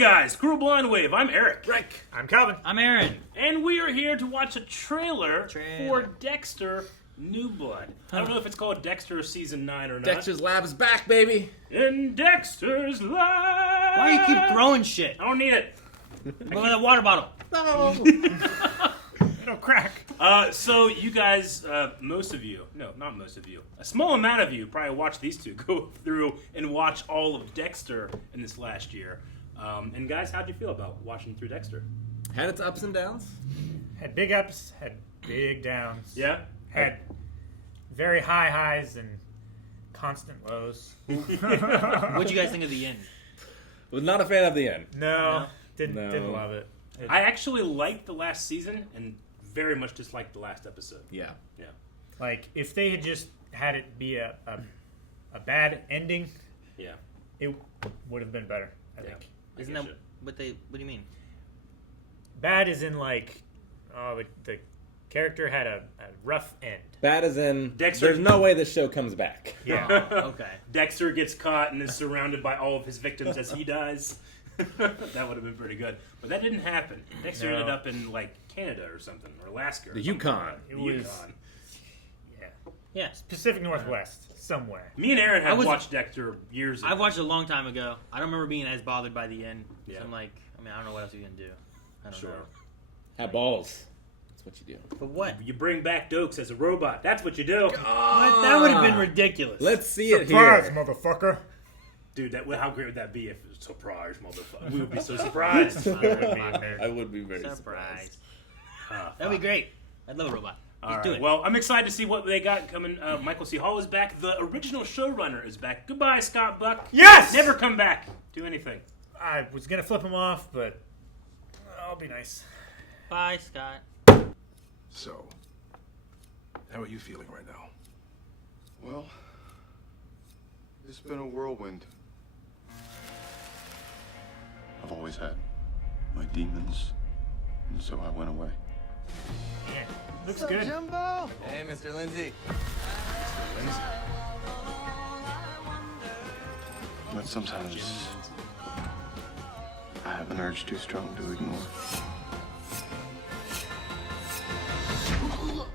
guys, Crew Blind Wave. I'm Eric. Rick. I'm Calvin. I'm Aaron. And we are here to watch a trailer for Dexter New Blood. I don't know if it's called Dexter Season 9 or not. Dexter's Lab is back, baby. In Dexter's Lab. Why do you keep throwing shit? I don't need it. Look at that water bottle. No. No crack. So you guys, most of you, no, not most of you, a small amount of you probably watched these two go through and watch all of Dexter in this last year. And guys, how'd you feel about watching through Dexter? Had its ups and downs. Had big ups, had big downs. Yeah? Had very high highs and constant lows. What'd you guys think of the end? Was not a fan of the end. No, No? didn't love it. I actually liked the last season and very much disliked the last episode. Yeah. Yeah. Like, if they had just had it be a bad ending, Yeah. it would have been better, I think. Isn't that what they? What do you mean? Bad is in, like, the character had a rough end. Bad as in, Dexter- there's no way this show comes back. Yeah. Oh, okay. Dexter gets caught and is surrounded by all of his victims as he dies. That would have been pretty good. But that didn't happen. Dexter No. ended up in, like, Canada or something, or Alaska. Or The something Yukon. like that. It The was- Yukon. Yeah. Yes. Pacific Northwest, somewhere. Me and Aaron I have was- watched Dexter years ago. I watched it a long time ago. I don't remember being as bothered by the end. Yeah. So I'm like, I don't know what else you're gonna do. I don't Sure. know. Have balls. That's what you do. But what? You bring back Dokes as a robot. That's what you do. What? That would have been ridiculous. Let's see it Surprise, here. motherfucker. Dude, how great would that be if it was a surprise, motherfucker? We would be so surprised. I would be very surprised. Surprise. Ah, That'd be great. I'd love a robot. All Let's do right. it. Well, I'm excited to see what they got coming. Michael C. Hall is back. The original showrunner is back. Goodbye, Scott Buck. Yes! Never come back. Do anything. I was going to flip him off, but I'll be nice. Bye, Scott. So, how are you feeling right now? Well, it's been a whirlwind. I've always had my demons, and so I went away. Man, looks good. Jumbo? Hey, Mr. Lindsay. But sometimes I have an urge too strong to ignore.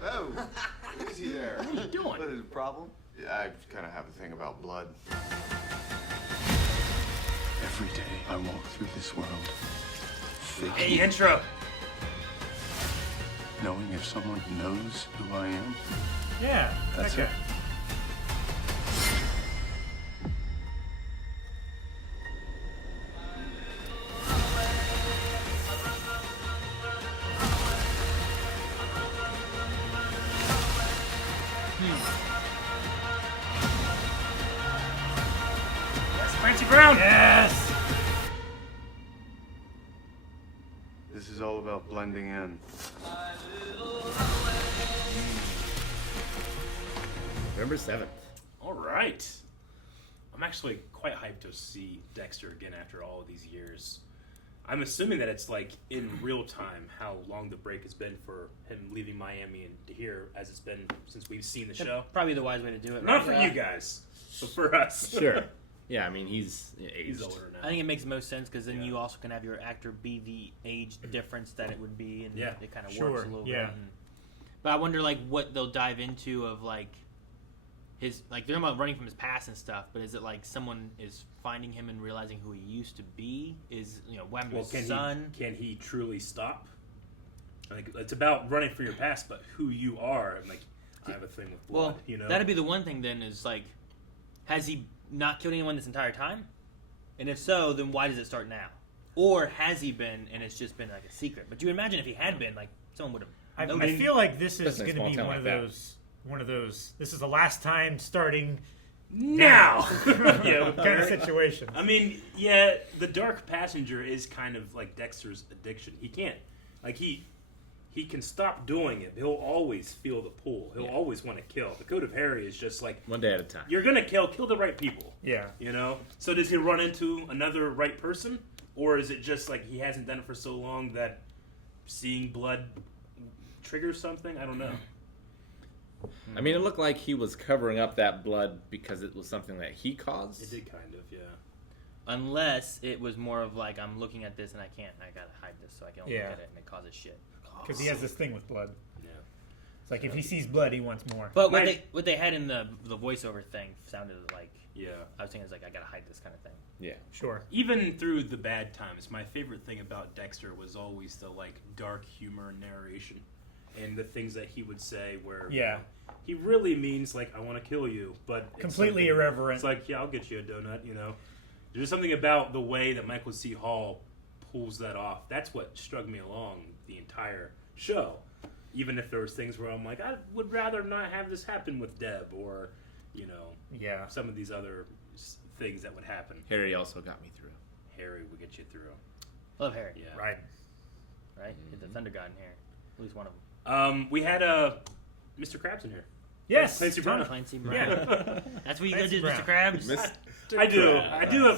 Oh, easy there. What are you doing? What is the problem? Yeah, I kind of have a thing about blood. Every day I walk through this world, Hey, intro. knowing if someone knows who I am, Yeah, that's okay. it. That's Clancy Brown. Yes! This is all about blending in. November 7th. All right. I'm actually quite hyped to see Dexter again after all of these years. I'm assuming that it's like in real time how long the break has been for him leaving Miami and to here as it's been since we've seen the show. Probably the wise way to do it. Not Right? for Yeah. you guys, but for us. Sure. Yeah, I mean, he's aged. He's older now. I think it makes most sense because then Yeah. you also can have your actor be the age difference that it would be, and Yeah. it kind of Sure, works a little yeah. bit. But I wonder, like, what they'll dive into of like his like they're talking about running from his past and stuff. But is it like someone is finding him and realizing who he used to be? Is what happened to Well, his son? can he truly stop? Like it's about running for your past, but who you are. And like I have a thing with blood. Well, that'd be the one thing. Then is like, has he not killed anyone this entire time? And if so, then why does it start now? Or has he been, and it's just been like a secret? But you imagine if he had been, like someone would have. I feel like this is Especially in a going to be small one town of like that. those, this is the last time starting now. yeah, kind of situations. I mean, yeah, the Dark Passenger is kind of like Dexter's addiction. He can't, like he can stop doing it. He'll always feel the pull. He'll always want to kill. The Code of Harry is just like One day at a time. you're gonna kill the right people. Yeah. So does he run into another right person, or is it just like he hasn't done it for so long that seeing blood triggers something? I don't know. I mean, it looked like he was covering up that blood because it was something that he caused. It did kind of, yeah. Unless it was more of like, I'm looking at this and I gotta hide this so I can only Yeah. look at it and it causes shit. Because he has this thing with blood. Yeah. It's like if he sees blood, he wants more. But My- what they had in the voiceover thing sounded like, Yeah. I was thinking it's like, I gotta hide this kind of thing. Yeah. Sure. Even through the bad times, my favorite thing about Dexter was always the like dark humor narration and the things that he would say where Yeah. he really means like I want to kill you, but it's Completely something- irreverent. It's like, yeah, I'll get you a donut, you know. There's something about the way that Michael C. Hall pulls that off. That's what struck me along the entire show. Even if there was things where I'm like, I would rather not have this happen with Deb, or, you know, Yeah. some of these other things that would happen. Harry also got me through. Harry would get you through. I love Harry. Yeah. Right. Right? He's the Thunder God in here. At least one of them. We had Mr. Krabs in here. Yes. Clancy Brown. Clancy Brown. Yeah. That's what you guys Clancy did, Mr. Brown. Krabs? I do. I do.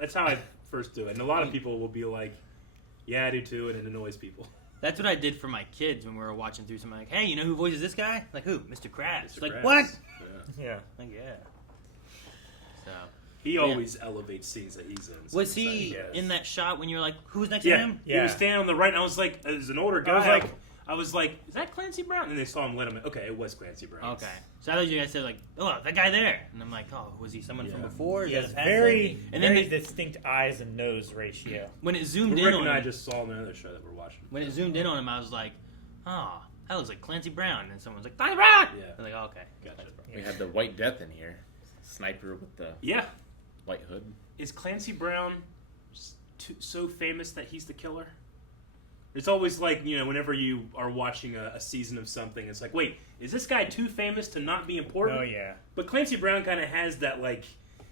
That's how I first do it. And a lot of people will be like, "Yeah, I do too," and it annoys people. That's what I did for my kids when we were watching through something like, hey, you know who voices this guy? Like, who? Mr. Krabs. Mr. Like, Krabs. what? Yeah. Yeah. Like, yeah. So, He always elevates scenes that he's in. so was it's he like, yes. in that shot when you were like, who's next Yeah. to him? He was Yeah. standing on the right, and I was like, as an older guy, I was like- is that Clancy Brown? And they saw him let him in. Okay, it was Clancy Brown. Okay. So I thought you guys said, like, oh, that guy there. And I'm like, oh, was he someone from Yeah. before? Is He that has a past very, thing? And then very they- distinct eyes and nose ratio. when it zoomed in Rick on and I him, just saw him in another show that we're watching. when it zoomed in on him, I was like, oh, that looks like Clancy Brown. And someone's like, Clancy Brown! Yeah. I'm like, oh, okay. Gotcha. Clancy Brown. We had the White Death in here. Sniper with the Yeah. white hood. Is Clancy Brown so famous that he's the killer? It's always like, you know, whenever you are watching a season of something, it's like, wait, is this guy too famous to not be important? Oh yeah. But Clancy Brown kind of has that, like,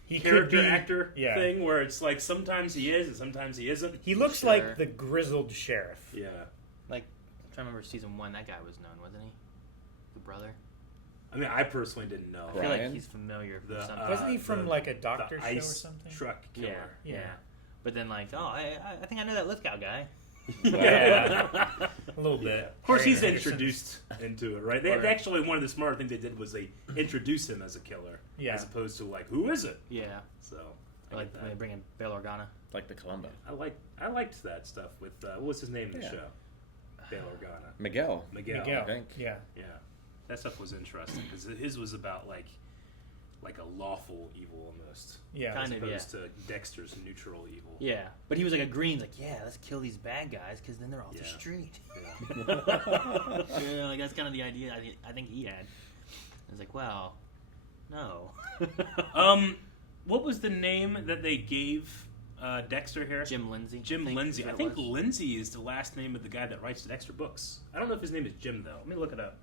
He could character be actor yeah. thing where it's like sometimes he is and sometimes he isn't. He looks Sure. like the grizzled sheriff. Yeah. Like, I'm trying to remember season 1, that guy was known, wasn't he? The brother? I mean, I personally didn't know. I feel like Brian? he's familiar from The, something. Wasn't he from like a doctor the show or ice something? truck killer. Yeah, Yeah. yeah. But then, like, oh, I think I know that Lithgow guy. Yeah. A little bit. Of course, he's Harry Anderson. introduced into it, right? Or- Actually, one of the smarter things they did was they introduced him as a killer, Yeah. as opposed to like, who is it? Yeah. So, I like when they bring in Bail Organa. Like the Columbo. I liked that stuff with what was his name in the Yeah. show? Bail Organa. Miguel. Miguel. Miguel. I think. Yeah. Yeah, that stuff was interesting because his was about like a lawful evil almost, Yeah. Kind as of, yeah. opposed to Dexter's neutral evil. Yeah. But he was like a green, like, yeah, let's kill these bad guys because then they're off the Yeah. street. Yeah. Yeah, like, that's kind of the idea I think he had. I was like, well, no. What was the name that they gave Dexter here? Jim Lindsay. Jim Lindsay. is I what it think was. Lindsay is the last name of the guy that writes the Dexter books. I don't know if his name is Jim though. Let me look it up.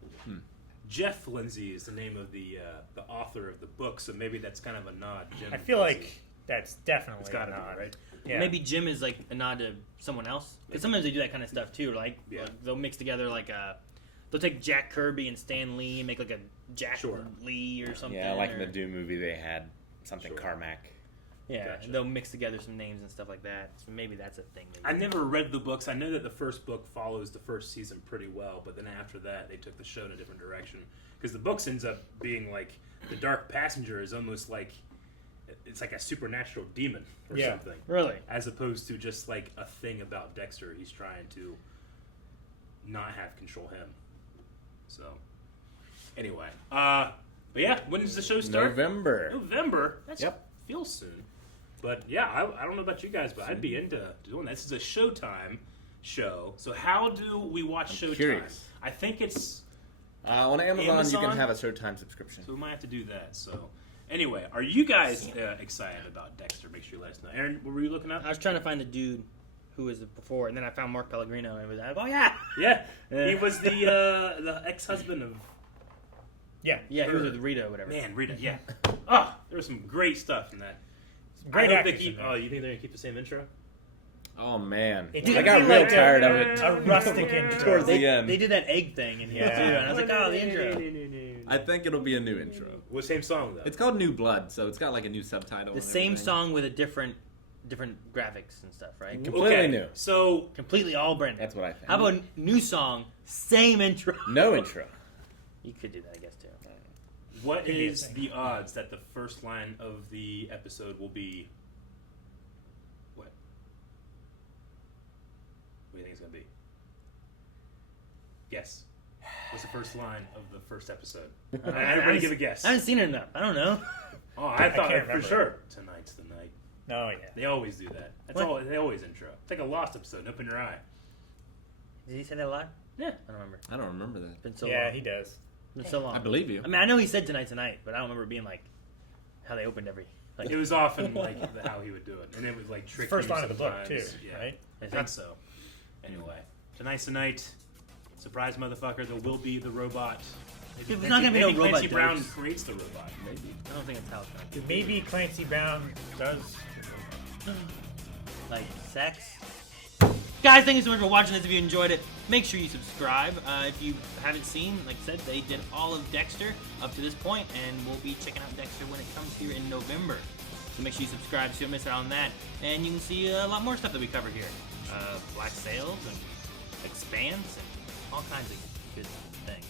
Jeff Lindsay is the name of the author of the book, so maybe that's kind of a nod. Jim I feel Lindsay. like that's definitely It's gotta a nod. be, right? Yeah. Maybe Jim is like a nod to someone else. Because sometimes they do that kind of stuff too. Like, Yeah. like, they'll mix together like they'll take Jack Kirby and Stan Lee and make like a Jack Sure. Lee or something. Yeah, like in or- the Doom movie, they had something Sure. Carmack. Yeah, Gotcha. they'll mix together some names and stuff like that. So maybe that's a thing. I never read the books. I know that the first book follows the first season pretty well, but then after that, they took the show in a different direction. Because the books ends up being like the Dark Passenger is almost like it's like a supernatural demon or Yeah. something, Really? as opposed to just like a thing about Dexter. He's trying to not have control him. So anyway, but yeah, when does the show start? November. November. That's Yep. feels soon. But yeah, I don't know about you guys, but I'd be into doing that. This is a Showtime show. So how do we watch Showtime? curious. I think it's On Amazon, you Amazon? can have a Showtime subscription. so we might have to do that. So anyway, are you guys excited about Dexter? Make sure you let us know. Aaron, what were you looking up? I was trying to find the dude who was it before, and then I found Mark Pellegrino, and was like, oh yeah, Yeah, Yeah. he was the ex-husband of Yeah. yeah, he was Her. with Rita or whatever. man Rita. Yeah. Oh, there was some great stuff in that. Great I hope they actors keep. in there. Oh, you think they're gonna keep the same intro? Oh man, It I did got feel real like tired of it. A rustic intro. Towards They, the end. they did that egg thing in here Yeah. too, and I was like, oh, the intro. I think it'll be a new intro. What same song though? It's called New Blood, so it's got like a new subtitle. The and same everything. song with a different graphics and stuff, right? Completely new. So Completely all brand new. That's what I think. How about new song, same intro? No intro. You could do that, I guess, too. what Could be a is thing. the odds that the first line of the episode will be it's gonna be? Guess. What's the first line of the first episode? Everybody give a guess. I haven't seen it enough. I don't know. Oh, I thought can't for remember. sure. Tonight's the night. No, yeah. They always do that. That's What? all. They always intro. It's like a Lost episode. Open your eye. Did he say that live? Yeah. I don't remember. I don't remember that. It's been so Yeah, long. he does. It's been so long. I believe you. I mean, I know he said tonight, but I don't remember it being like how they opened every. Like, It was often like how he would do it, and it was like tricky. First line of the book too, sometimes. Yeah. right? I think so. Anyway, tonight's the night. Surprise, motherfucker! There will be the robot. There's not gonna be no maybe robot Clancy Brown jokes. creates the robot. Maybe. I don't think it's how it's done. Maybe Clancy Brown does. Like sex. Guys, thank you so much for watching this. If you enjoyed it, make sure you subscribe. If you haven't seen, like I said, they did all of Dexter up to this point, and we'll be checking out Dexter when it comes here in November. So make sure you subscribe so you don't miss out on that. And you can see a lot more stuff that we cover here. Black Sails and Expanse and all kinds of good things.